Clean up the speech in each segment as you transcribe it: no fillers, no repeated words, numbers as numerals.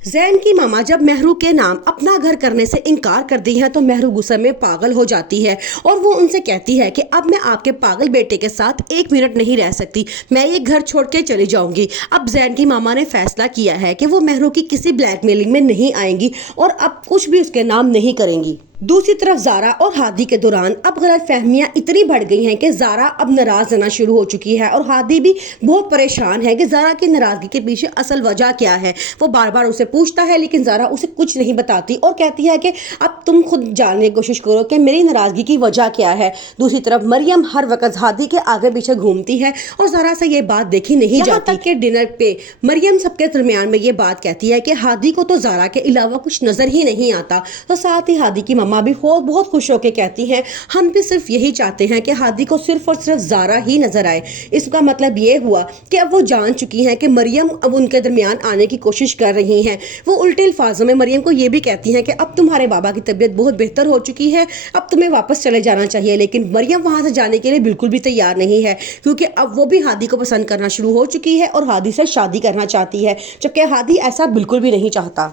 जैन की मामा जब महरू के नाम अपना घर करने से इनकार कर दी है तो महरू गुस्से में पागल हो जाती है और वो उनसे कहती है कि अब मैं आपके पागल बेटे के साथ 1 मिनट नहीं रह सकती, मैं ये घर छोड़ के चली जाऊंगी। अब जैन की मामा ने फैसला किया है कि वो महरू की किसी ब्लैकमेलिंग में नहीं आएंगी और अब कुछ भी उसके नाम नहीं करेंगी। दूसरी तरफ ज़ारा और हादी के दौरान अब गलतफहमियां इतनी बढ़ गई हैं कि ज़ारा अब नाराज रहना शुरू हो चुकी है और हादी भी बहुत परेशान है कि ज़ारा की नाराज़गी के पीछे असल वजह क्या है। वो बार बार उसे पूछता है लेकिन ज़ारा उसे कुछ नहीं बताती और कहती है कि अब तुम खुद जानने की कोशिश करो कि मेरी नाराज़गी की वजह क्या है। दूसरी तरफ मरियम हर वक्त हादी के आगे पीछे घूमती है और ज़ारा से ये बात देखी नहीं जाती कि डिनर पे मरियम सबके दरमियान में ये बात कहती है कि हादी को तो ज़ारा के अलावा कुछ नज़र ही नहीं आता। तो साथ ही हादी की मामा भी बहुत खुश होकर कहती हैं हम भी सिर्फ यही चाहते हैं कि हादी को सिर्फ और सिर्फ ज़ारा ही नजर आए। इसका मतलब ये हुआ कि अब वो जान चुकी हैं कि मरियम अब उनके दरमियान आने की कोशिश कर रही हैं। वो उल्टे अल्फाजों में मरियम को ये भी कहती हैं कि अब तुम्हारे बाबा की तबीयत बहुत बेहतर हो चुकी है, अब तुम्हें वापस चले जाना चाहिए। लेकिन मरियम वहां से जाने के लिए बिल्कुल भी तैयार नहीं है क्योंकि अब वो भी हादी को पसंद करना शुरू हो चुकी है और हादी से शादी करना चाहती है, जबकि हादी ऐसा बिल्कुल भी नहीं चाहता।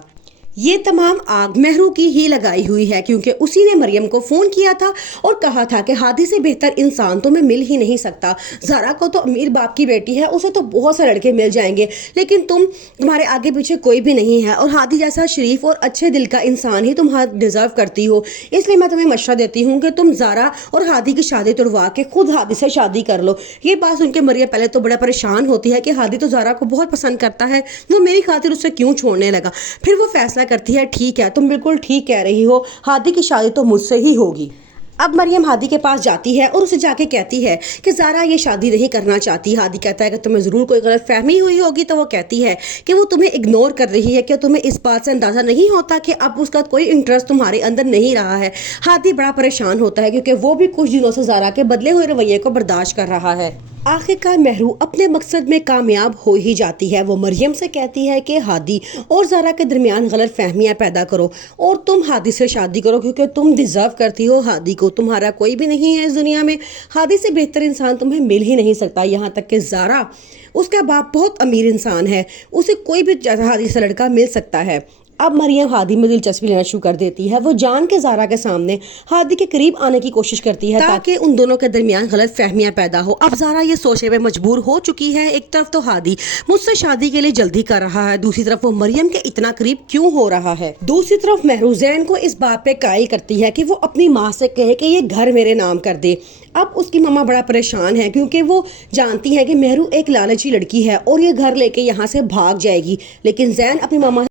ये तमाम आग महरू की ही लगाई हुई है क्योंकि उसी ने मरियम को फोन किया था और कहा था कि हादी से बेहतर इंसान तो मैं मिल ही नहीं सकता। ज़ारा को तो अमीर बाप की बेटी है, उसे तो बहुत से लड़के मिल जाएंगे, लेकिन तुम्हारे आगे पीछे कोई भी नहीं है और हादी जैसा शरीफ और अच्छे दिल का इंसान ही तुम डिजर्व करती हो। इसलिए मैं तुम्हें मशवरा देती हूँ कि तुम ज़ारा और हादी की शादी तुड़वा के खुद हादी से शादी कर लो। ये बात सुन के मरियम पहले तो बड़ा परेशान होती है कि हादी तो ज़ारा को बहुत पसंद करता है, वो मेरी खातिर उससे क्यों छोड़ने लगा। फिर वो फैसला करती है ठीक है तुम बिल्कुल ठीक कह रही हो, हादी की शादी तो मुझसे ही होगी। अब मरियम हादी के पास जाती है और उसे जाके कहती है कि ज़ारा ये शादी नहीं करना चाहती। हादी कहता है कि तुम्हें ज़रूर कोई गलत फहमी हुई होगी। तो वो कहती है कि वो तुम्हें इग्नोर कर रही है, क्या तुम्हें इस बात से अंदाज़ा नहीं होता कि अब उसका कोई इंटरेस्ट तुम्हारे अंदर नहीं रहा है। हादी बड़ा परेशान होता है क्योंकि वो भी कुछ दिनों से ज़ारा के बदले हुए रवैये को बर्दाश्त कर रहा है। आखिरकार महरू अपने मकसद में कामयाब हो ही जाती है। वो मरियम से कहती है कि हादी और ज़ारा के दरमियान गलत फहमियाँ पैदा करो और तुम हादी से शादी करो क्योंकि तुम डिज़र्व करती हो हादी को, तुम्हारा कोई भी नहीं है इस दुनिया में, हादी से बेहतर इंसान तुम्हें मिल ही नहीं सकता। यहाँ तक कि ज़ारा, उसका बाप बहुत अमीर इंसान है, उसे कोई भी हादी से लड़का मिल सकता है। अब मरियम हादी में दिलचस्पी लेना शुरू कर देती है। वो जान के ज़ारा के सामने हादी के करीब आने की कोशिश करती है ताकि उन दोनों के दरमियान गलत फहमियां पैदा हो। अब ज़ारा ये सोचने में मजबूर हो चुकी है, एक तरफ तो हादी मुझसे शादी के लिए जल्दी कर रहा है, दूसरी तरफ वो मरियम के इतना करीब क्यों हो रहा है। दूसरी तरफ महरू ज़ैन को इस बात पे कायल करती है कि वो अपनी माँ से कहे कि ये घर मेरे नाम कर दे। अब उसकी मामा बड़ा परेशान है क्योंकि वो जानती है कि महरू एक लालची लड़की है और ये घर लेके यहाँ से भाग जाएगी। लेकिन ज़ैन अपनी मामा